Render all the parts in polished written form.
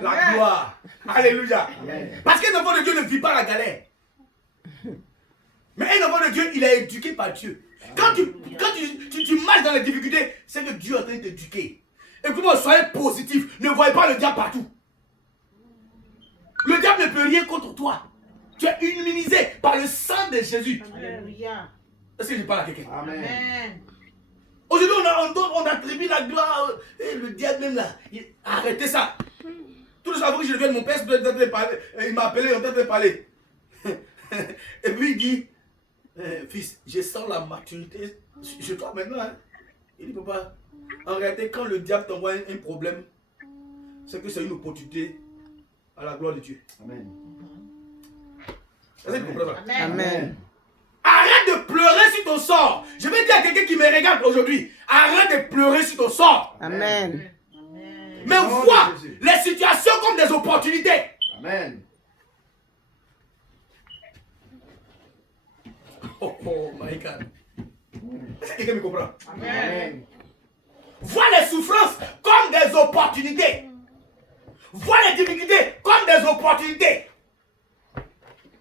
La gloire. Alléluia. Amen. Parce qu'un enfant de Dieu ne vit pas la galère. Mais un enfant de Dieu, il est éduqué par Dieu. Quand tu marches dans les difficultés, c'est que Dieu est en train de t'éduquer. Écoute-moi, soyez positif. Ne voyez pas le diable partout. Le diable ne peut rien contre toi. Tu es immunisé par le sang de Jésus. Alléluia. Est-ce que je parle à quelqu'un? Amen. Aujourd'hui, on attribue la gloire. Et le diable même là. Arrêtez ça. Tout le soir, que je revienne, mon père il m'a appelé, on est en train de parler. Et puis il dit, fils, je sens la maturité chez toi maintenant. Hein. Il dit, papa, en réalité, quand le diable t'envoie un problème, c'est que c'est une opportunité à la gloire de Dieu. Amen. Amen. Amen. Arrête de pleurer sur ton sort. Je vais dire à quelqu'un qui me regarde aujourd'hui, arrête de pleurer sur ton sort. Amen. Mais vois les situations comme des opportunités. Amen. Oh my God. Est-ce que quelqu'un me comprend? Amen. Vois les souffrances comme des opportunités. Vois les difficultés comme des opportunités.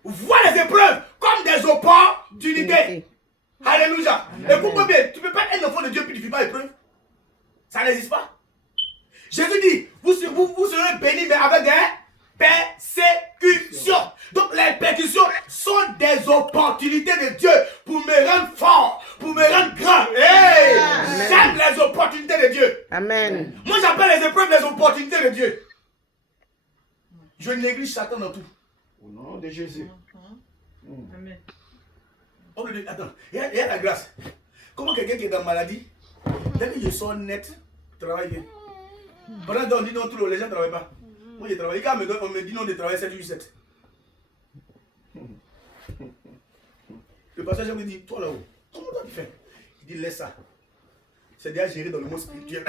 Vois les épreuves comme des opportunités. Alléluia. Écoute-moi bien, tu ne peux pas être un enfant de Dieu puis tu ne vis pas l'épreuve. Ça n'existe pas. Jésus dit, vous serez bénis mais avec des persécutions. Donc les persécutions sont des opportunités de Dieu pour me rendre fort, pour me rendre grand. Hey, j'aime les opportunités de Dieu. Amen. Moi j'appelle les épreuves les opportunités de Dieu. Je néglige Satan dans tout. Au nom de Jésus. Amen. Oh, attends, il y a la grâce. Comment quelqu'un qui est dans la maladie, dès que je sors net, travaille bien. Pendant qu'on dit non, tous les gens ne travaillent pas. Moi, je travaille. Quand on me dit non de travailler 7 jours 7. Le pasteur me dit, toi là-haut, comment toi tu fais? Il dit, laisse ça. C'est déjà géré dans le monde spirituel.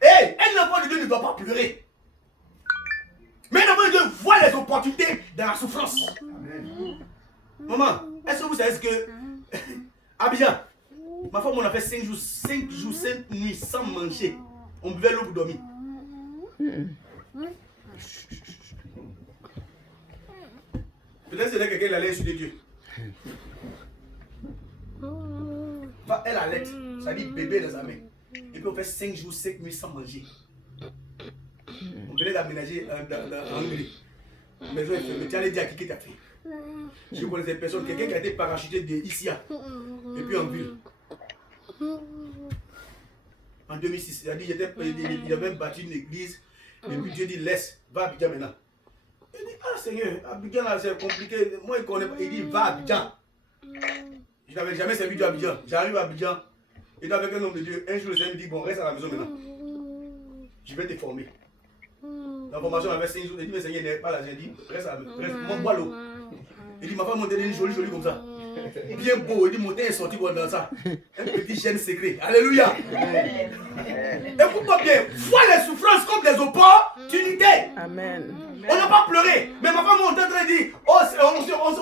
Hey, un enfant de Dieu ne doit pas pleurer. Mais un enfant de Dieu voit les opportunités dans la souffrance. Amen. Maman, est-ce que vous savez ce que... Abidjan, ma femme, on a fait 5 jours, 5 nuits sans manger. On buvait l'eau pour dormir. Peut-être c'est là quelqu'un qui allait insulter Dieu. Elle allait, ça dit bébé dans sa main. Et puis on fait 5 jours, 5 nuits sans manger. On venait d'aménager en Hongrie. Maison est fermée. Tu allais dire à qui tu as fait. Je connais des personnes, quelqu'un qui a été parachuté d'ici et puis en ville. En 2006, il a dit, il avait bâti une église. Et puis Dieu dit, laisse, va à Abidjan maintenant. Il dit, ah Seigneur, Abidjan là c'est compliqué. Moi il ne connais pas. Il dit, va à Abidjan. Je n'avais jamais servi Dieu à Abidjan. J'arrive à Abidjan. Et avec un homme de Dieu, un jour le Seigneur me dit, bon, reste à la maison maintenant. Je vais te former. La formation avait 5 jours. Il dit, mais Seigneur, il n'est pas là. J'ai dit, reste à la maison. Reste, bois l'eau. Il dit, ma femme montait une jolie comme ça. Bien beau. Il dit, mon teint est sorti dans ça. Un petit gène secret. Alléluia. Écoute-moi bien. Vois les souffrances comme des opportunités. Amen. On n'a pas pleuré. Mais ma femme montait en train de dire, oh,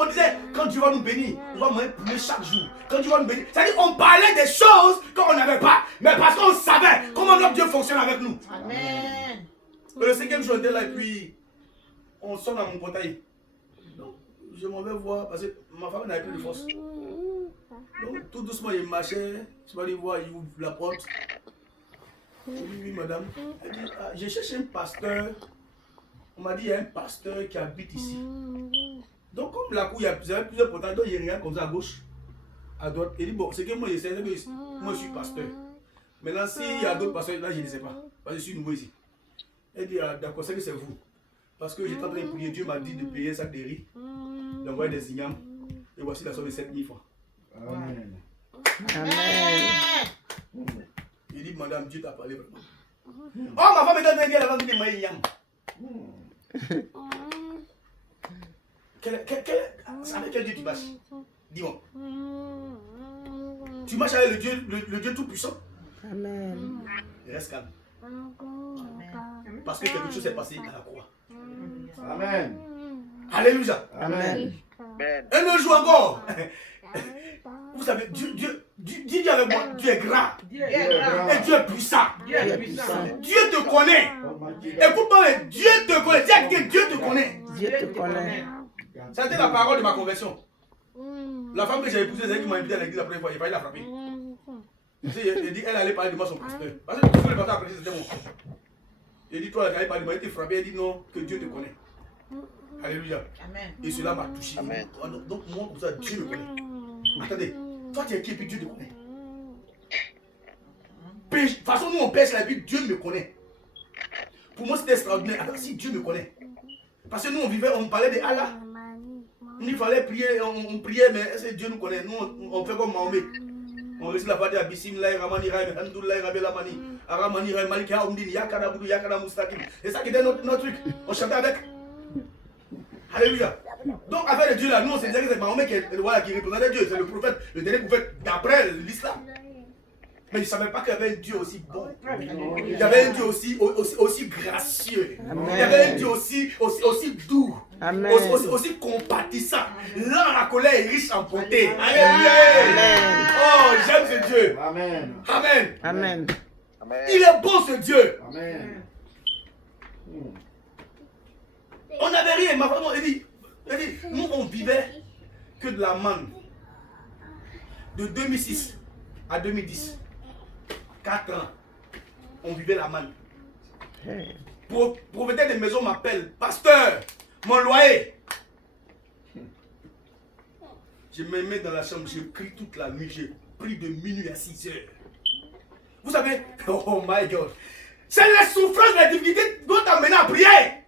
on disait, quand tu vas nous bénir, on va manger poulet chaque jour. Quand tu vas nous bénir. C'est-à-dire qu'on parlait des choses qu'on n'avait pas. Mais parce qu'on savait comment notre Dieu fonctionne avec nous. Amen. Le 5e jour, on était là et puis on sonne à mon portail. Donc, je m'en vais voir parce que ma femme n'avait plus de force. Donc, tout doucement, il marchait. Je vais aller voir, il ouvre la porte. Je dis, oui, madame. Elle dit, ah, je cherche un pasteur. On m'a dit, il y a un pasteur qui habite ici. Donc, comme la cour, il y a plusieurs portails, donc il y a rien comme ça à gauche, à droite. Il dit, bon, c'est que moi, je sais que moi, je suis pasteur. Maintenant, s'il y a d'autres pasteurs, là, je ne sais pas. Parce que je suis nouveau ici. Elle dit, ah, d'accord, c'est que c'est vous. Parce que j'étais en train de prier, Dieu m'a dit de payer un sac de riz, d'envoyer des ignames. Et voici la somme de 7000 francs. Amen. Amen. Il dit, madame, Dieu t'a parlé vraiment. Oh, ma femme est en train de dire avant de dire, moi, igname. Avec quel Dieu tu marches? Dis-moi. Tu marches avec le Dieu Tout-Puissant. Amen. Reste calme. Parce que quelque chose s'est passé à la croix. Amen. Alléluia. Amen. Un autre jour encore. Vous savez, Dieu Dis avec moi, Dieu est grand. Dieu est grand. Et Dieu est puissant. Dieu est puissant. Dieu te connaît. Écoute-moi, Dieu te connaît. Dis à quelqu'un, Dieu te connaît. Dieu te connaît. C'était la parole de ma conversion. La femme que j'ai épousée, c'est elle qui m'a invité à l'église la première fois. Il fallait la frapper. Elle dit, elle allait parler de moi à son pasteur. Parce que le pasteur après, c'était mon frère. Il dit, toi, elle allait parler de moi, elle était frappée. Elle dit, non, que Dieu te connaît. Alléluia. Amen. Et cela m'a touché. Amen. Donc, moi, comme ça, Dieu me connaît. Attendez, toi, tu es qui et puis Dieu te connaît. De toute façon, nous, on pêche la vie, Dieu me connaît. Pour moi, c'était extraordinaire. Attends, si Dieu me connaît. Parce que nous, on parlait de Allah. Il fallait prier, on priait, mais est-ce que Dieu nous connaît? Nous, on fait comme Mahomet. On récite la partie à Bismillah, Ramani Rahim, Hamdoullah, Rabbi Lamani, Aramani Rahim, Malika Omdin, Yakada Boudou, Yakada Moustakim. C'est ça qui était notre truc. On chantait avec. Alléluia. Donc, avec le Dieu là, nous, on se disait que c'est Mahomet qui représentait Dieu. C'est le prophète, le dernier prophète d'après l'islam. Mais je ne savais pas qu'il y avait un Dieu aussi bon. Il y avait un Dieu aussi gracieux. Amen. Il y avait un Dieu aussi doux. Amen. Aussi compatissant. Lent à la colère et riche en bonté. Alléluia. Amen. Oh, j'aime ce Dieu. Amen. Amen. Amen. Il est bon ce Dieu. Amen. On n'avait rien. Ma femme, elle dit, nous on vivait que de la manne. De 2006 à 2010. 4 ans. On vivait la manne. Propriétaire de maison m'appelle. Pasteur, mon loyer. Je me mets dans la chambre, je prie toute la nuit. J'ai pris de minuit à 6 heures. Vous savez, oh my God. C'est la souffrance, la difficulté qui doit t'amener à prier.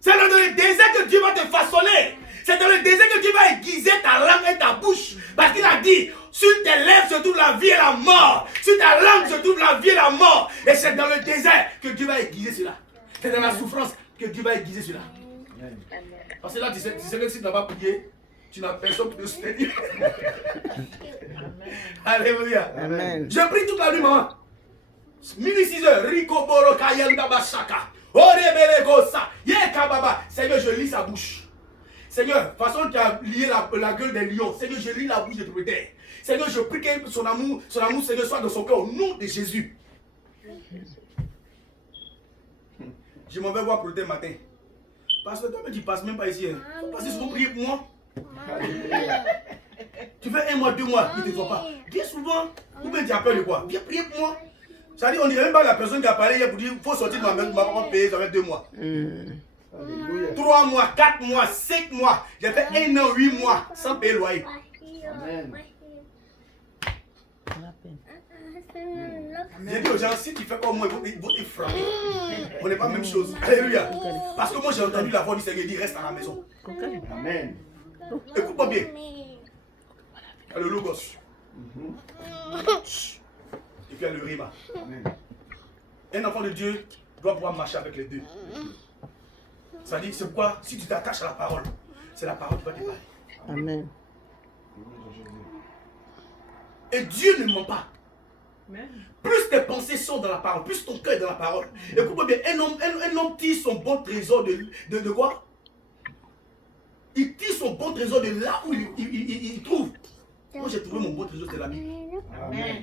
C'est dans le désert que Dieu va te façonner. C'est dans le désert que Dieu va aiguiser ta langue et ta bouche. Parce qu'il a dit, sur tes lèvres se trouve la vie et la mort. Sur ta langue se trouve la vie et la mort. Et c'est dans le désert que Dieu va aiguiser cela. C'est dans la souffrance que Dieu va aiguiser cela. Parce que là, tu sais que si tu n'as pas prié, tu n'as personne pour te soutenir. Alléluia. Amen. Je prie toute la nuit, maman. Minuit 6 heures. Rico Boro Kayanda Bashaka. Seigneur, je lis sa bouche. Seigneur, façon tu as lié la gueule des lions. Seigneur, je lis la bouche des propriétaires. Seigneur, je prie que son amour, Seigneur, soit dans son cœur au nom de Jésus. Je m'en vais voir pour le matin. Parce que toi, tu passes même pas ici. Parce que souvent prier pour moi. Tu fais 1 mois, 2 mois, il ne te voit pas. Viens souvent. Ou bien tu as peur de quoi? Viens prier pour moi. Ça dit, on ne dirait même pas la personne qui a parlé hier pour dire qu'il faut sortir de ma maison, ma maman payer, ça fait 2 mois. 3 mois, 4 mois, 5 mois. J'ai fait 1 an, 8 mois sans payer le loyer. Amen. J'ai dit aux gens, si tu fais comme moi, il faut te frapper. On n'est pas la même chose. Alléluia. Parce que moi j'ai entendu la voix du Seigneur dire reste à la maison. Amen. Écoute-moi bien. Il y a le logos. Et puis il y a le rima. Un enfant de Dieu doit pouvoir marcher avec les deux. Ça dit, c'est pourquoi si tu t'attaches à la parole, c'est la parole qui va te parler. Amen. Et Dieu ne ment pas. Plus tes pensées sont dans la parole, plus ton cœur est dans la parole. Écoute-moi bien, un homme tire son bon trésor de quoi? Il tire son bon trésor de là où il trouve. Moi j'ai trouvé mon bon trésor, c'est la Bible. Amen.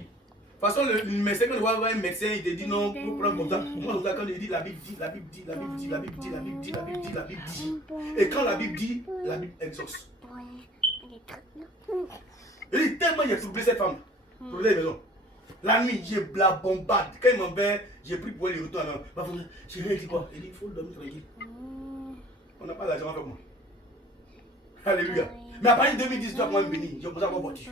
De toute façon, le médecin, quand il voit un médecin, il te dit non, pour prendre comme ça. Moi, quand il dit la Bible dit, la Bible dit, la Bible dit, la Bible dit, la Bible dit, la Bible dit, la Bible dit. Et quand la Bible dit, la Bible exauce. Il dit tellement il a troublé cette femme. Pour les maisons. La nuit, j'ai la bombarde. Quand il m'envoie, j'ai pris pour aller retourner. J'ai rien dit quoi. Il dit il faut dormir tranquille. On n'a pas l'argent avec moi. Alléluia. Mais à partir de 2010, tu as moi béni. J'ai commencé à avoir voiture.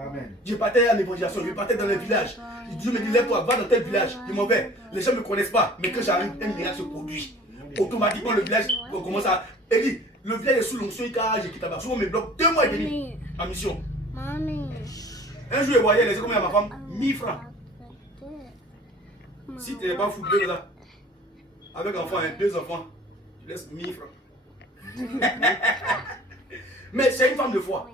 Amen. Je partais à l'évangélisation, je partais dans les villages. Dieu me dit, lève-toi, va dans tel village. Je m'en vais. Les gens ne me connaissent pas, mais quand j'arrive, un miracle se produit. Automatiquement, le village commence à. Il dit, le village est sous l'onction, car j'ai quitté là-bas. Souvent, mes blocs 2 mois et demi en mission. Un jour, je voyais, les combien à ma femme 1000 francs. Si tu n'es pas fou, deux là. Avec enfant, 2 enfants, tu laisses 1000 francs. Mais c'est une femme de foi.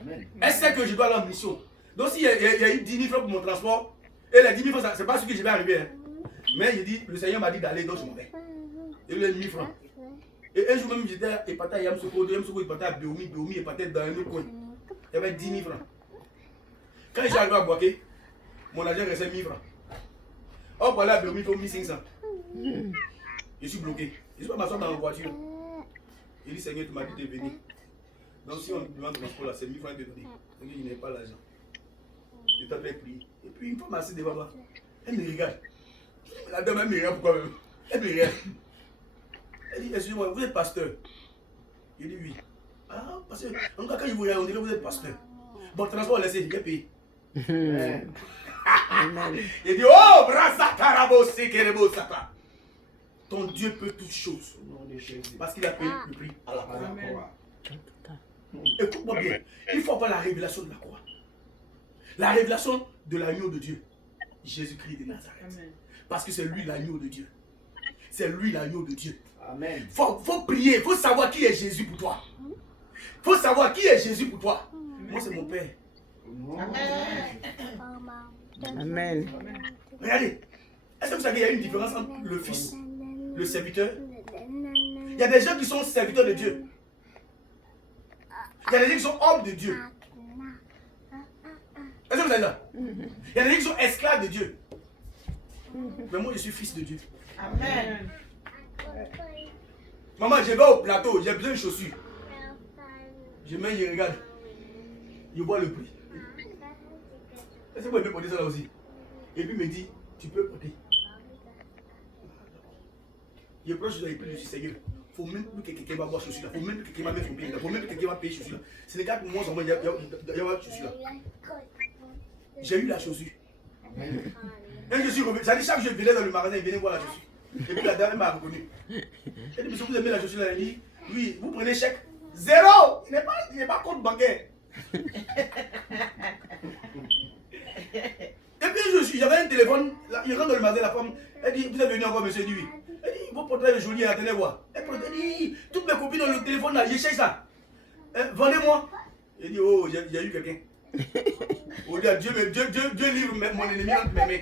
Amen. Elle sait que je dois aller en mission. Donc s'il y a eu 10 000 francs pour mon transport, et les 10 000 francs, c'est pas ce que je vais arriver. Hein. Mais il dit, le Seigneur m'a dit d'aller, donc je m'en vais. Et il a 1000 francs. Et un jour même, j'étais épaté à Yamsoko, il épaté à Béoumi, épaté dans un autre coin. Il y avait 10 000 francs. Quand j'ai arrivé à Boaké, mon argent restait 1000 francs. Or, pour aller à Béoumi, il faut 1500. Je suis bloqué. Je suis pas m'asseoir dans la voiture. Il dit, Seigneur, tu m'as dit de venir. Donc, si on me demande transport là, c'est 1000 francs de donner. Seigneur, je n'ai pas l'argent. Je t'avais prié. Et puis, une fois m'assied devant moi, elle me regarde. La dame, elle me regarde pourquoi même. Elle me regarde. Elle dit, excusez-moi, vous êtes pasteur? Je dis oui. Ah, parce que en tout cas, quand je vous regarde, on dirait que vous êtes pasteur. Bon, transport, laissez, j'ai payé. Amen. Il dit, oh, brasakarabo sekerebo sata. Ton Dieu peut toutes choses. Au nom de Jésus. Parce qu'il a payé le prix à la À croix. la croix. Écoute-moi bien. Il faut avoir la révélation de la croix. La révélation de l'agneau de Dieu. Jésus-Christ de Nazareth. Parce que c'est lui l'agneau de Dieu. C'est lui l'agneau de Dieu. Amen. Faut prier. Il faut savoir qui est Jésus pour toi. Il faut savoir qui est Jésus pour toi. Moi, c'est mon Père. Au nom de Jésus. Amen. Regardez. Est-ce que vous savez qu'il y a une différence entre le Fils, le serviteur? Il y a des gens qui sont serviteurs de Dieu. Il y a des gens qui sont hommes de Dieu. Est-ce que vous savez ça? Il y a des gens qui sont esclaves de Dieu. Mais moi, je suis fils de Dieu. Amen. Maman, je vais au plateau, j'ai besoin de chaussures. Je mets, je regarde. Je vois le prix. Est-ce que vous pouvez porter ça là aussi? Et puis il me dit, tu peux porter. Je prends chaussures et puis je dis, Seigneur, il faut même plus que quelqu'un va voir chaussures là. Il faut même plus que quelqu'un va mettre son pied là. Il faut même plus que quelqu'un va payer chaussures là. Ce n'est qu'à pour moi, il y a chaussures là. J'ai eu la chaussure. Et je suis revenu. Ça dit, chaque jour, je venais dans le magasin, il venait voir la chaussure. Et puis la dame m'a reconnu. Elle dit, monsieur, vous aimez la chaussure là? Elle dit, oui, vous prenez chèque. Zéro! Il n'est pas compte bancaire. Et puis j'avais un téléphone, il rentre dans le magasin, la femme, elle dit, vous êtes venu encore, monsieur? Elle dit oui. Elle dit, vos portraits jolis, attendez voir. Elle dit, toutes mes copines dans le téléphone là, je cherche ça. Vendez-moi. Elle dit, oh, il y a eu quelqu'un. Oh, Dieu livre mon ennemi entre mes mains.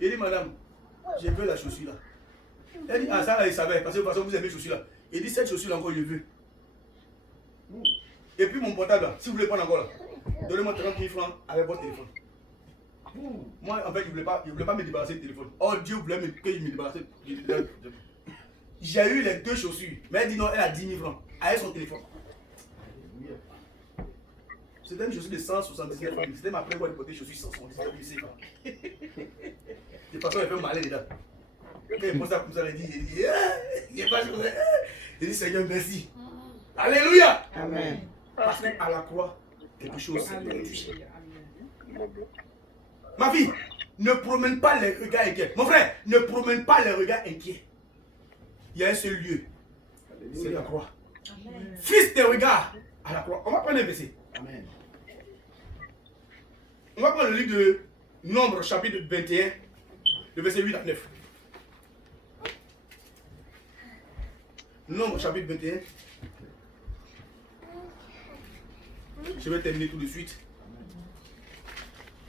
Il dit, madame, je veux la chaussure là. Elle dit, ah ça là, il savait, parce que de toute façon vous aimez les chaussures là. Il dit, cette chaussure là encore, je veux. Et puis mon portable là, si vous voulez prendre encore là, donnez-moi 30 000 francs avec votre téléphone. Moi en fait, je voulais pas me débarrasser du téléphone. Oh Dieu voulait que je me débarrasse. J'ai eu les deux chaussures. Mais elle dit non, elle a 10 000 francs avec son téléphone. C'était une chaussure de 179 francs. C'était ma première fois de porter chaussures 179 francs. De toute façon, elle fait mal dedans. Quand il pose ça comme ça, elle dit, il n'est pas chaussé. Il dit Seigneur, merci. Alléluia. Amen. Parce qu'à la croix, quelque chose s'est produit. Ma fille, ne promène pas les regards inquiets. Mon frère, ne promène pas les regards inquiets. Il y a un seul lieu. C'est la croix. Fixe tes regards à la croix. On va prendre un verset. Amen. On va prendre le livre de Nombre, chapitre 21, le verset 8 à 9. Nombre, chapitre 21. Je vais terminer tout de suite.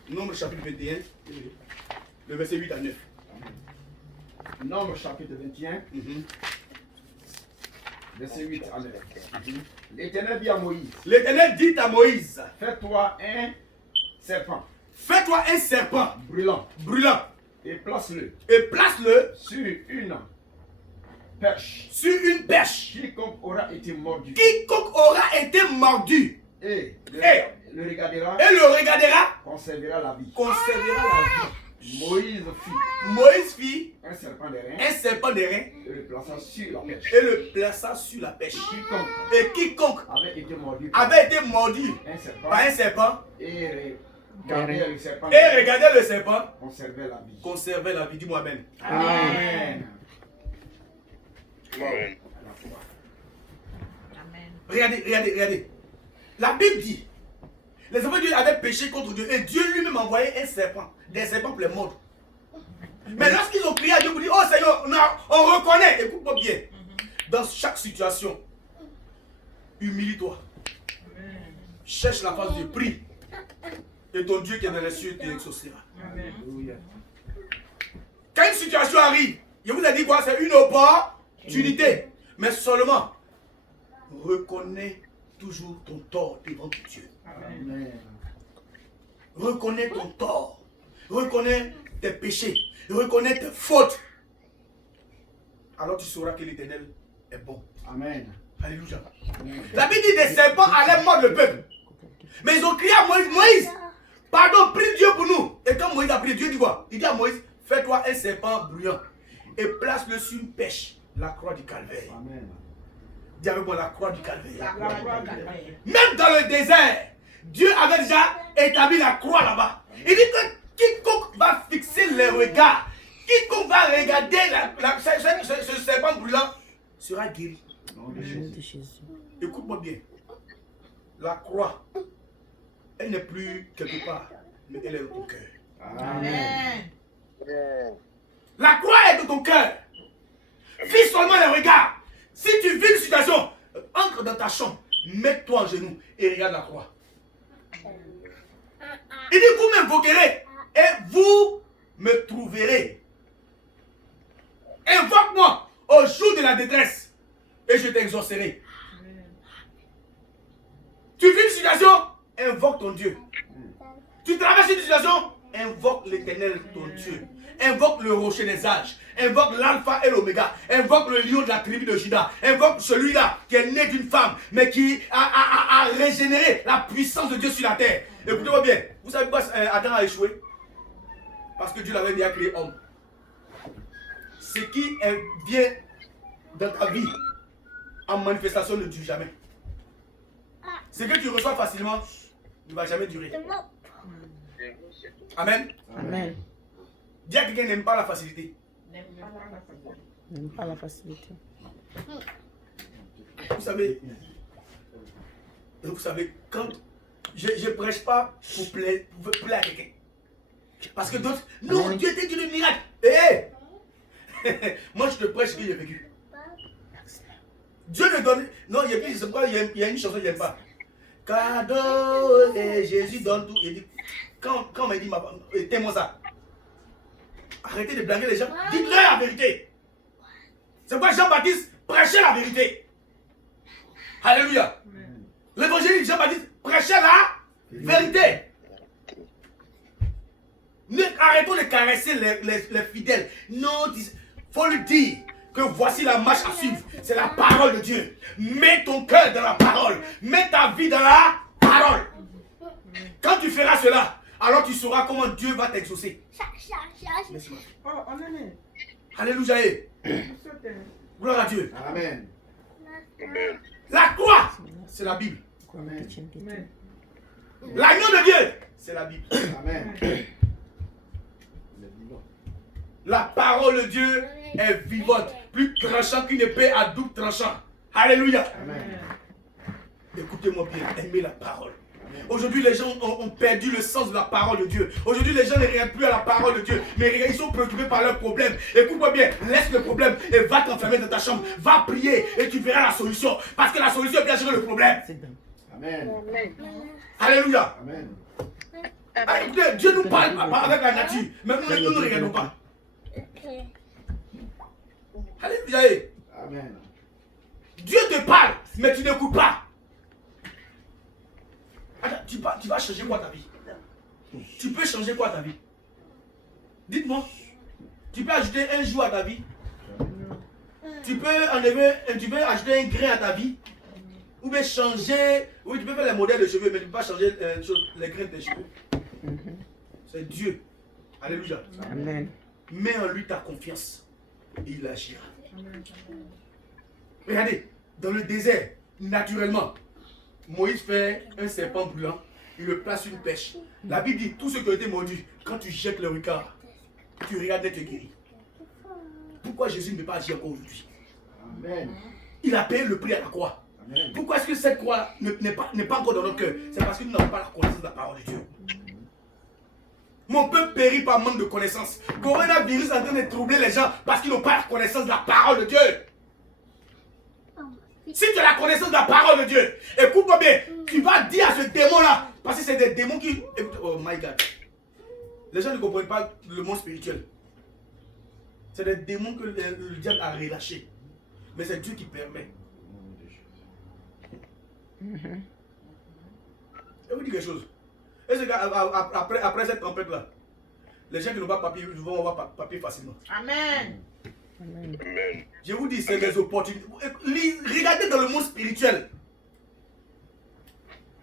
Nombre chapitre 21, le verset 8 à 9. Nombre chapitre 21, verset 8 à 9. L'Éternel dit à Moïse, L'Éternel dit à Moïse, fais-toi un serpent fais-toi un serpent brûlant brûlant et place-le et place-le sur une perche. sur une perche. Quiconque aura été mordu Quiconque aura été mordu et le regardera et le regardera conservera la vie. conservera la vie. Moïse fit Moïse fit un serpent d'airain un serpent d'airain et le plaça sur la perche. et le plaça sur la perche. Quiconque Et quiconque avait été mordu avait été mordu un serpent par un serpent et regardait le serpent et regardait le serpent conservait la vie. conservait la vie. Dis-moi amen. Amen. Amen. Regardez. La Bible dit, les enfants de Dieu avaient péché contre Dieu et Dieu lui-même a envoyé un serpent, des serpents pour les mordre. Mais lorsqu'ils ont prié à Dieu pour dire, oh Seigneur, on reconnaît, écoute-moi bien, dans chaque situation, humilie-toi, cherche la face de Dieu, prie, et ton Dieu qui est dans les cieux t'exaucera. Alléluia. Quand une situation arrive, je vous ai dit quoi, c'est une opportunité, mais seulement reconnais toujours ton tort devant Dieu. Amen. reconnais ton tort, reconnais tes péchés, reconnais tes fautes, alors tu sauras que l'Éternel est bon. Amen. Alléluia. La Bible dit des serpents allaient mordre le peuple. Mais ils ont crié à Moïse, Moïse, pardon, prie Dieu pour nous. Et quand Moïse a prié, Dieu dit quoi? Il dit à Moïse, fais-toi un serpent bruyant et place-le sur une pêche, la croix du calvaire. Amen. Dis avec moi la croix du calvaire. La croix du calvaire. Même dans le désert, Dieu avait déjà établi la croix là-bas. Il dit que quiconque va fixer les regards, quiconque va regarder ce serpent brûlant sera guéri. Nom de Nom Jésus. de Jésus. Écoute-moi bien. La croix, elle n'est plus quelque part, mais elle est dans ton cœur. Amen. La croix est dans ton cœur. Fixe seulement les regards. Si tu vis une situation, entre dans ta chambre, mets-toi en genoux et regarde la croix. Il dit, vous m'invoquerez et vous me trouverez. Invoque-moi au jour de la détresse et je t'exaucerai. Tu vis une situation, invoque ton Dieu. Tu traverses une situation, invoque l'Éternel, ton Dieu. Invoque le rocher des âges. Invoque l'alpha et l'oméga. Invoque le lion de la tribu de Juda. Invoque celui-là qui est né d'une femme, mais qui a régénéré la puissance de Dieu sur la terre. Écoutez-moi bien. Vous savez pourquoi Adam a échoué? Parce que Dieu l'avait déjà créé homme. Ce qui vient dans ta vie en manifestation ne dure jamais. Ce que tu reçois facilement ne va jamais durer. Amen. Amen. Dis à quelqu'un qui n'aime pas la facilité. N'aime pas la facilité. Vous savez, quand je ne prêche pas pour plaire à quelqu'un. Parce que d'autres, non, Dieu était Dieu de miracle. Moi, je te prêche ce que j'ai vécu. Dieu ne donne. Non, il y a une chanson que je n'aime pas. Cadeau et Jésus donne tout. Il dit, quand on m'a dit, témoin ça. Arrêtez de blaguer les gens. Dites-leur la vérité. C'est pourquoi Jean-Baptiste prêchait la vérité. Alléluia. L'évangile de Jean-Baptiste prêchait la vérité. Arrêtons de caresser les fidèles. Non, il faut lui dire que voici la marche à suivre. C'est la parole de Dieu. Mets ton cœur dans la parole. Mets ta vie dans la parole. Quand tu feras cela, alors tu sauras comment Dieu va t'exaucer. Merci, ma fille. Oh, on en est. Alléluia. Gloire à Dieu. Amen. La croix, c'est la Bible. Amen. L'agneau de Dieu, c'est la Bible. Amen. La parole de Dieu est vivante, plus tranchante qu'une épée à double tranchant. Alléluia. Amen. Écoutez-moi bien, aimez la parole. Aujourd'hui, les gens ont perdu le sens de la parole de Dieu. Aujourd'hui, les gens ne regardent plus à la parole de Dieu, mais ils sont préoccupés par leurs problèmes. Écoute-moi bien, laisse le problème et va t'enfermer dans ta chambre. Va prier et tu verras la solution. Parce que la solution est bien gérer le problème. Amen. Alléluia. Amen. Ah, écoutez, Dieu nous parle avec la nature, mais nous ne regardons pas. Alléluia. Amen. Dieu te parle, mais tu n'écoutes pas. Attends, tu vas changer quoi ta vie? Tu peux changer quoi ta vie? Dites-moi. Tu peux ajouter un jour à ta vie? Tu peux ajouter un grain à ta vie? Ou bien changer. Oui, tu peux faire les modèles de cheveux, mais tu ne peux pas changer les grains de tes cheveux. C'est Dieu. Alléluia. Amen. Mets en lui ta confiance et il agira. Regardez, dans le désert, naturellement, Moïse fait un serpent brûlant, il le place sur une pêche. La Bible dit, tous ceux qui ont été mordus, quand tu jettes le regard, tu regardes et tu es guéri. Pourquoi Jésus ne peut pas agir encore aujourd'hui? Amen. Il a payé le prix à la croix. Amen. Pourquoi est-ce que cette croix n'est pas encore dans notre cœur? C'est parce que nous n'avons pas la connaissance de la parole de Dieu. Mon peuple périt par manque de connaissance. Coronavirus est en train de troubler les gens parce qu'ils n'ont pas la connaissance de la parole de Dieu. Si tu as la connaissance de la parole de Dieu, écoute-moi bien, tu vas dire à ce démon-là, parce que c'est des démons qui... Oh my God. Les gens ne comprennent pas le monde spirituel. C'est des démons que le diable a relâchés. Mais c'est Dieu qui permet. Je vais vous dire quelque chose. Et ce gars, après cette tempête-là, les gens qui n'ont pas papier vont avoir papier facilement. Amen. Amen. Je vous dis, c'est des opportunités. Regardez dans le monde spirituel.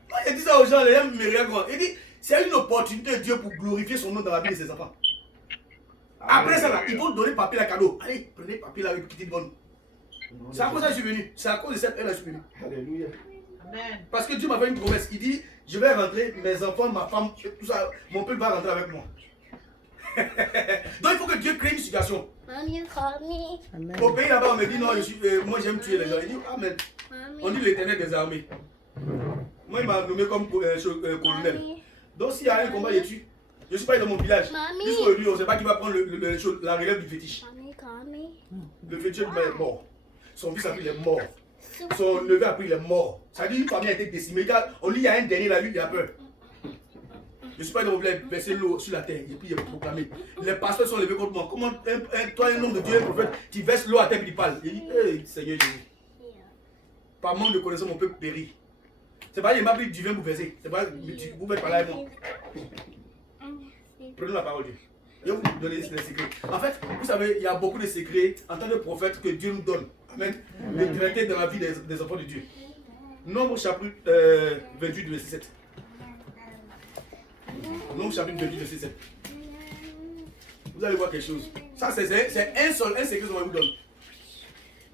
Moi, je dis ça aux gens, les gens me regardent. Il dit, c'est une opportunité de Dieu pour glorifier son nom dans la vie de ses enfants. Après ça, là, ils vont donner papier à cadeau. Allez, prenez papier là, une petite bonne. C'est à cause de ça que je suis venu. C'est à cause de cette haine que je suis venu. Alléluia. Amen. Parce que Dieu m'a fait une promesse. Il dit, je vais rentrer, mes enfants, ma femme, tout ça, mon peuple va rentrer avec moi. Donc il faut que Dieu crée une situation. Mommy, you called me. Amen. Au pays là-bas, on me dit non, moi j'aime tuer les gens. Il dit, amen. On dit l'Éternel des armées. Moi, il m'a nommé comme colonel. Donc s'il y a un combat, je tue. Je ne suis pas dans mon village. Mamie. Jusqu'aujourd'hui, on ne sait pas qui va prendre la relève du fétiche. Mommy, called me. Le fétiche est mort. Son fils après il est mort. Son neveu après il est mort. Ça dit une famille a été décimée. On dit il y a un dernier là, lui il a peur. Je ne suis pas dans mon village, verser l'eau sur la terre. Et puis il est proclamé. Les pasteurs sont levés contre moi. Comment toi, un homme de Dieu, un prophète, tu verses l'eau à terre et tu parles. Il dit, hey, Seigneur Jésus. Par manque de connaissance, mon peuple périt. C'est pas il m'a pris du vin pour verser. C'est pas vous faites parler avec moi. Prenez la parole de Dieu. Je vais vous donner des secrets. En fait, vous savez, il y a beaucoup de secrets en tant que prophète que Dieu nous donne. Amen. Les traiter dans la vie des enfants de Dieu. Nombre chapitre 28, verset 7. Nombre chapitre 28, verset 7. Vous allez voir quelque chose. Ça, c'est un secret que je vous donne.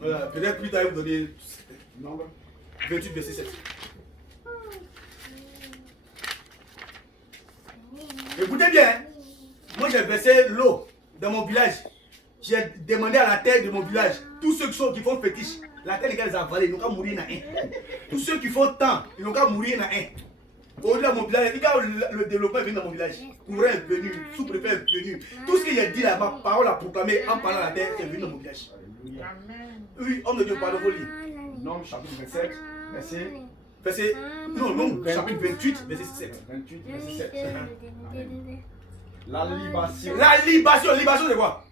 Voilà, peut-être plus tard, je vais vous donner Nombre 28, verset 7. Écoutez bien, hein. Moi j'ai versé l'eau dans mon village. J'ai demandé à la terre de mon village, tous ceux qui font fétiche, la terre les a avalés, ils n'ont qu'à mourir dans un. Tous ceux qui font tant, ils n'ont qu'à mourir dans un. Au-delà de mon village, regarde le développement est venu dans mon village. Couvreur est venu, sous-préfet est venu. Tout ce que j'ai dit là, ma parole a proclamé en parlant à la terre, c'est venu dans mon village. Amen. Oui, homme de Dieu, pardon, vos livres. Nombre chapitre 27, Verset, non, chapitre 28, verset 7. 28, verset 7. La libation. La libation, libation c'est quoi?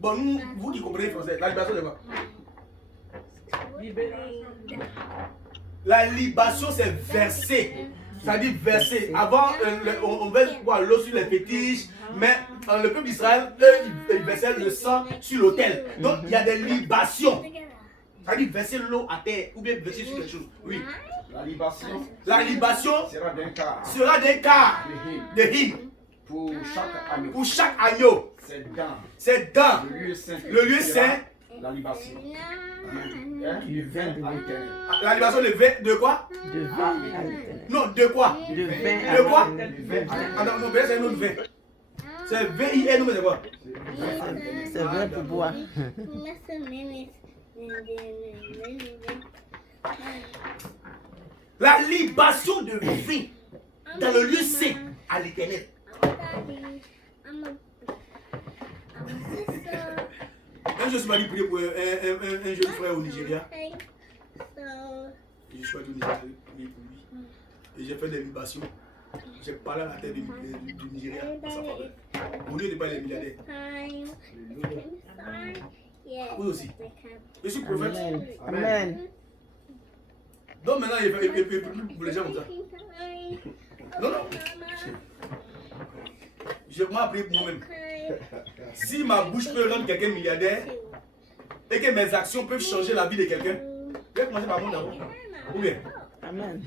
Bon, nous, vous qui comprenez français, la libation c'est quoi? La libation c'est verser. Ça dit verser. Avant, on versait l'eau sur les fétiches, mais le peuple d'Israël, eux, ils versaient le sang sur l'autel. Donc, il y a des libations. Ça dit verser l'eau à terre ou bien verser sur quelque chose. Oui. La libation sera d'un quart de de hin pour chaque agneau. pour chaque agneau. C'est dans le lieu saint. La libation. Du vin de l'Éternel. La libation de vin, de quoi? De vin à l'Éternel. Non, de quoi? De vin De quoi? à l'Éternel. Ah non, c'est un autre vin. C'est V-I-N, mais c'est quoi? C'est vin pour boire. La libation de vin dans le lieu saint à l'Éternel. Un jour, je m'ai dit prier pour un jeune frère au Nigeria. Je suis allé au Nigeria prier pour lui. Et j'ai fait des libations. J'ai parlé à la terre du Nigeria en sa faveur. Au lieu de pas les milliardaires. Vous aussi. Je suis prophète. Amen. Amen. Donc maintenant, il ne peut plus pour les gens comme ça. Non, non. Je m'ai appris pour moi-même. Si ma bouche peut rendre quelqu'un milliardaire et que mes actions peuvent changer la vie de quelqu'un, je vais commencer par moi d'abord. Ou bien? Amen.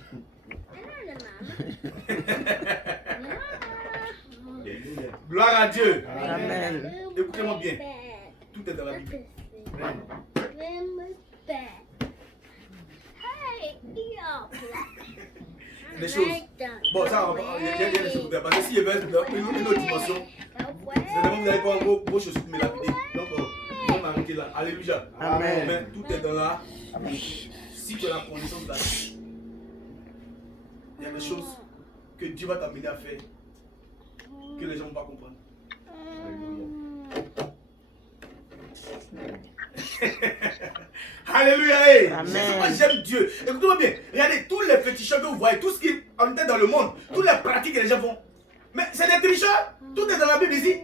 Gloire à Dieu. Amen. Écoutez-moi bien. Tout est dans la Bible. Des choses. Bon, ça, il y a des choses. Parce que s'il y avait une autre dimension, c'est vraiment vous allez voir vos choses me lapider. Donc, on va m'arrêter là. Alléluia. Amen. Mais tout est dans la. Si tu as la connaissance de la vie, il y a des choses que Dieu va t'amener à faire que les gens ne vont pas comprendre. Alléluia. Hey. Amen. Moi j'aime Dieu. Écoutez-moi bien. Regardez tous les féticheurs que vous voyez, tout ce qui est en tête dans le monde, toutes les pratiques que les gens font. Mais c'est des tricheurs. Tout est dans la Bible ici.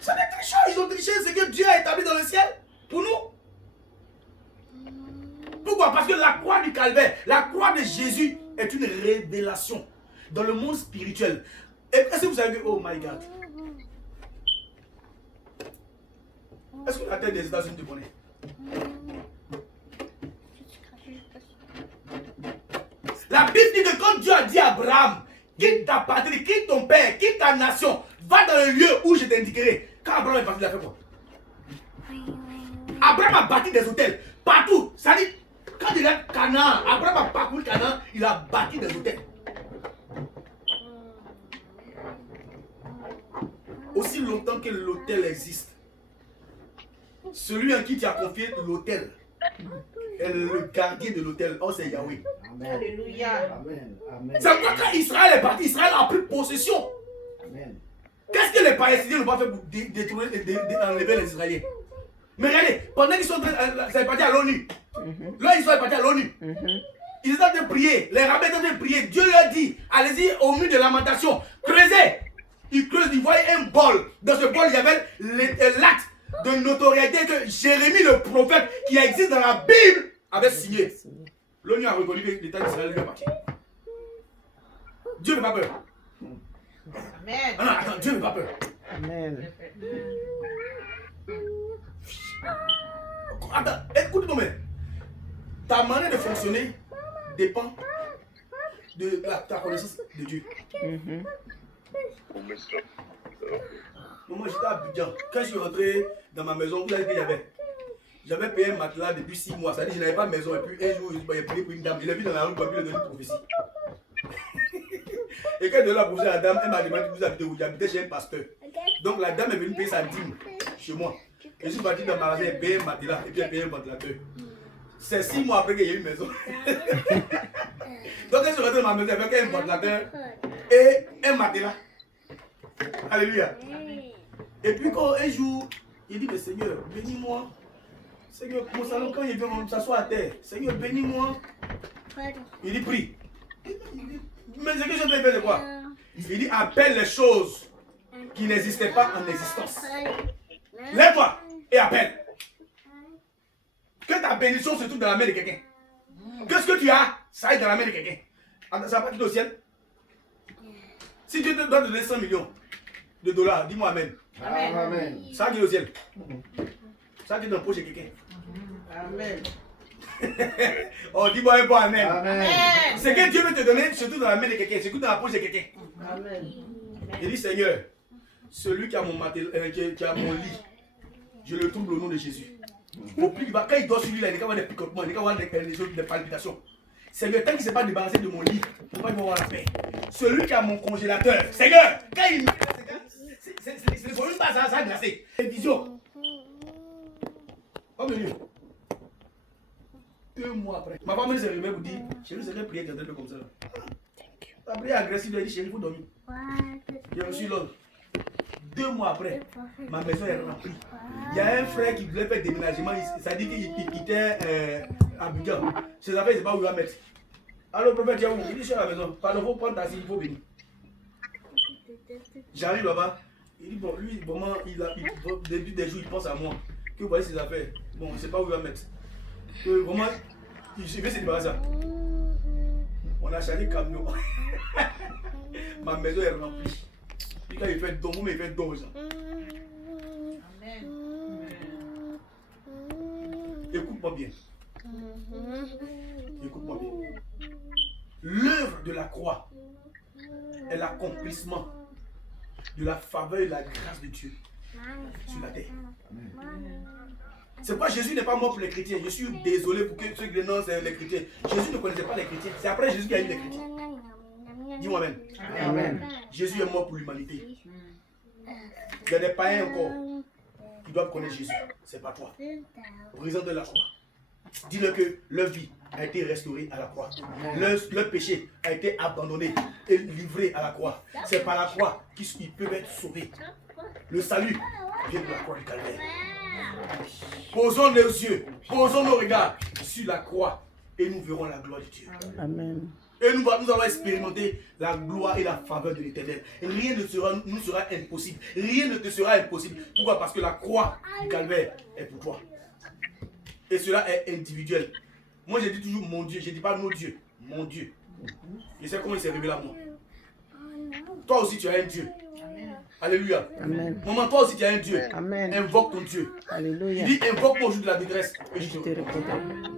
C'est des tricheurs. Ils ont triché ce que Dieu a établi dans le ciel pour nous. Pourquoi? Parce que la croix du calvaire, la croix de Jésus est une révélation dans le monde spirituel. Et est-ce que vous savez que, oh my God, est-ce que la terre des États-Unis te connaît? La Bible dit que quand Dieu a dit à Abraham, quitte ta patrie, quitte ton père, quitte ta nation, va dans le lieu où je t'indiquerai. Quand Abraham est parti, il a fait quoi? Abraham a bâti des hôtels partout. Ça dit, quand il est Canaan, Abraham a parcouru Canaan, il a bâti des hôtels. Aussi longtemps que l'hôtel existe, celui en qui tu as confié l'hôtel est le gardien de l'hôtel. Oh, c'est Yahweh. Amen. Alléluia. Amen. Amen. C'est pourquoi quand Israël est parti, Israël a pris possession. Amen. Qu'est-ce que les Palestiniens n'ont pas fait pour détruire, enlever les Israéliens? Mais regardez, pendant qu'ils sont partis à l'ONU, là ils sont partis à l'ONU, ils étaient en train de prier, les rabbins étaient en train de prier. Dieu leur dit, allez-y au mur de lamentation, creusez. Ils creusent, ils voyaient un bol. Dans ce bol, il y avait l'acte de notoriété que Jérémie, le prophète qui existe dans la Bible, avait signé. L'ONU a reconnu que l'État d'Israël lui appartient. Dieu n'a pas peur. Amen. Ah non, attends, Dieu n'a pas peur. Amen. Attends, écoute-moi. Ta manière de fonctionner dépend de ta connaissance de Dieu. Moi, j'étais à Abidjan. Quand je suis rentré dans ma maison, vous savez qu'il y avait. J'avais payé un matelas depuis 6 mois. Ça dit, je n'avais pas de maison. Et puis un jour, j'ai prié pour une dame. Je l'ai vu dans la rue, puis il a donné une prophétie. Et quand elle a donné la prophétie à la dame, elle m'a demandé vous habitez où? J'habitais chez un pasteur. Donc la dame est venue payer sa dîme chez moi. Je suis parti dans le magasin, elle payé un matelas. Et puis elle payé un ventilateur. C'est 6 mois après qu'il y a eu une maison. Donc quand je suis rentré dans ma maison, elle avait un ventilateur et un matelas. Alléluia. Et puis quand un jour, il dit, mais Seigneur, bénis-moi. Seigneur, mon salon, quand il vient s'asseoir à terre, Seigneur, bénis-moi. Il dit, prie. Mais ce que je vais faire, c'est quoi? Il dit, appelle les choses qui n'existaient pas en existence. Lève-toi et appelle. Que ta bénédiction se trouve dans la main de quelqu'un. Que ce que tu as, ça aille dans la main de quelqu'un. Ça va pas quitter au ciel. Si Dieu te doit donner 100 millions de dollars, dis-moi Amen. Amen. Ça qui est au ciel. Ça qui est dans la poche de quelqu'un. Amen. Oh, dis-moi un peu Amen. Amen. Ce que Dieu veut te donner, surtout dans la main de quelqu'un, surtout dans la poche de quelqu'un. Amen. Il dit Seigneur, celui qui a mon, qui a mon lit, je le trouve au nom de Jésus. Quand il dort sur lui, il n'y a pas de picotements, il n'y a pas de palpitations. Seigneur, tant qu'il ne s'est pas débarrassé de mon lit, il ne va pas avoir la paix. Celui qui a mon congélateur, Seigneur, quand il c'est pour une base, ça a glacé. C'est vision. Comme Dieu. 2 mois après, ma femme s'est réveillée pour dire chérie, c'est une prière qui est un peu comme ça. La prière agressive, elle dit chérie, il faut dormir. J'ai reçu l'ordre. 2 mois après, ma maison est remplie. Il y a un frère qui voulait faire déménagement, ça dit qu'il quittait Abidjan. Ses affaires, il ne sait pas où il va mettre. Alors le prophète dit où? Il dit chez la maison, pardon, il faut prendre ta scie, il faut venir. J'arrive là-bas, il dit bon, lui, vraiment, depuis des jours, il pense à moi. Que vous voyez ses affaires, bon, je ne sais pas où il va mettre. Que vraiment, il veut se débarrasser. On a chargé le camion. Ma maison est remplie. Puis quand il fait don, il fait don aux gens. Amen. Écoute-moi bien. Écoute-moi bien. L'œuvre de la croix est l'accomplissement de la faveur et de la grâce de Dieu sur la terre. C'est pourquoi Jésus n'est pas mort pour les chrétiens. Je suis désolé pour ceux qui dénoncent les chrétiens. Jésus ne connaissait pas les chrétiens. C'est après Jésus qu'il y a eu les chrétiens. Dis-moi Amen. Amen. Jésus est mort pour l'humanité. Il y a des païens encore qui doivent connaître Jésus. C'est pas toi. Présente de la croix. Dis-leur que leur vie a été restaurée à la croix. Leur péché a été abandonné et livré à la croix. C'est par la croix qu'ils peuvent être sauvés. Le salut vient de la croix du calvaire. Posons nos yeux, posons nos regards sur la croix et nous verrons la gloire de Dieu. Amen. Et nous allons expérimenter la gloire et la faveur de l'Éternel. Rien ne nous sera impossible. Rien ne te sera impossible. Pourquoi? Parce que la croix du calvaire est pour toi. Et cela est individuel. Moi, je dis toujours mon Dieu. Je ne dis pas nos dieux. Mon Dieu. Je sais comment il s'est révélé à moi. Toi aussi, tu as un Dieu. Alléluia. Amen. Maman, toi aussi, tu as un Dieu. Amen. Invoque ton Dieu. Il Alléluia. dit, invoque-moi au jour de la détresse. Et je Je te te réponds. répondrai.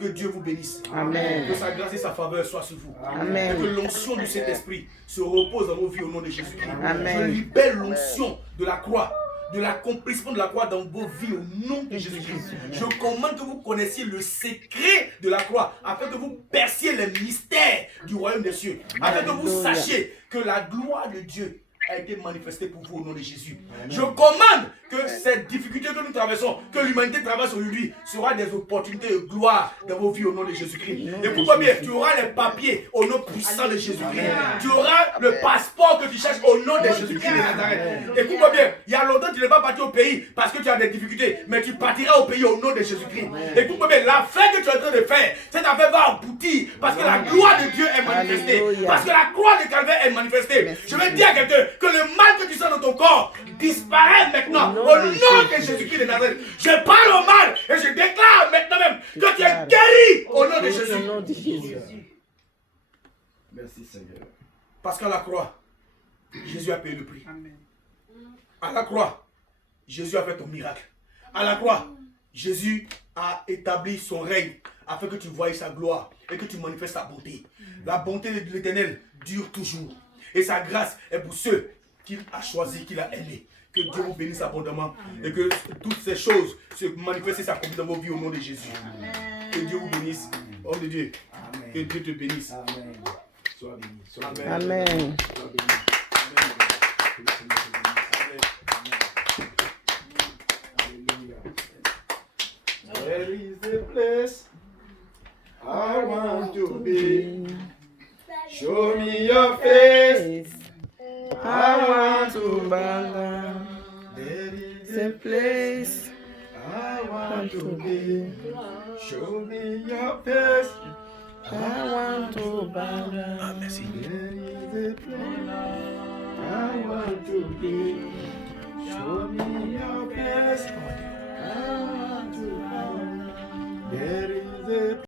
Que Dieu vous bénisse. Amen. Que sa grâce et sa faveur soient sur vous. Amen. Et que l'onction du Saint-Esprit se repose dans vos vies au nom de Jésus-Christ. Amen. Je libère l'onction de la croix, de l'accomplissement de la croix dans vos vies au nom de Jésus-Christ. Je commande que vous connaissiez le secret de la croix, afin que vous perciez les mystères du royaume des cieux, afin que vous Alléluia. sachiez que la gloire de Dieu a été manifestée pour vous au nom de Jésus. Je commande que cette difficulté que nous traversons, que l'humanité traverse aujourd'hui, sera des opportunités de gloire dans vos vies au nom de Jésus-Christ. Écoute-moi bien, tu auras les papiers au nom puissant de Jésus-Christ. Tu auras le passeport que tu cherches au nom de Jésus-Christ de Nazareth. Écoute-moi bien, il y a longtemps tu n'es pas parti au pays parce que tu as des difficultés, mais tu partiras au pays au nom de Jésus-Christ. Écoute-moi bien, l'affaire que tu es en train de faire, cette affaire va aboutir parce que la gloire de Dieu est manifestée. Alléluia. Parce que la croix de Calvaire est manifestée. Merci. Je vais dire à quelqu'un que le mal que tu sens dans ton corps disparaît maintenant Au nom au de nom de Jésus. Jésus-Christ de Nazareth. Je parle au mal et je déclare maintenant même que tu es guéri au nom de Au Jésus. nom de Jésus. Merci Seigneur. Parce qu'à la croix, Jésus a payé le prix. À la croix, Jésus a fait ton miracle. À la croix, Jésus a établi son règne afin que tu voies sa gloire et que tu manifestes sa bonté. La bonté de l'Éternel dure toujours. Et sa grâce est pour ceux qu'il a choisis, qu'il a aimés. Que Dieu vous bénisse abondamment et que toutes ces choses se manifestent et s'accomplissent dans vos vies au nom de Jésus. Que Dieu vous bénisse. Homme de Dieu, Amen. que Dieu te bénisse. Amen. Sois béni. Sois béni. Amen. Amen. Sois béni. Que le Seigneur te bénisse. Amen. Hallelujah. There is a place I want to be. Show me your face. I want to bow down. There is a place I want to be. Show me your face. I want to bow down. Ah, merci. There is a place I want to be.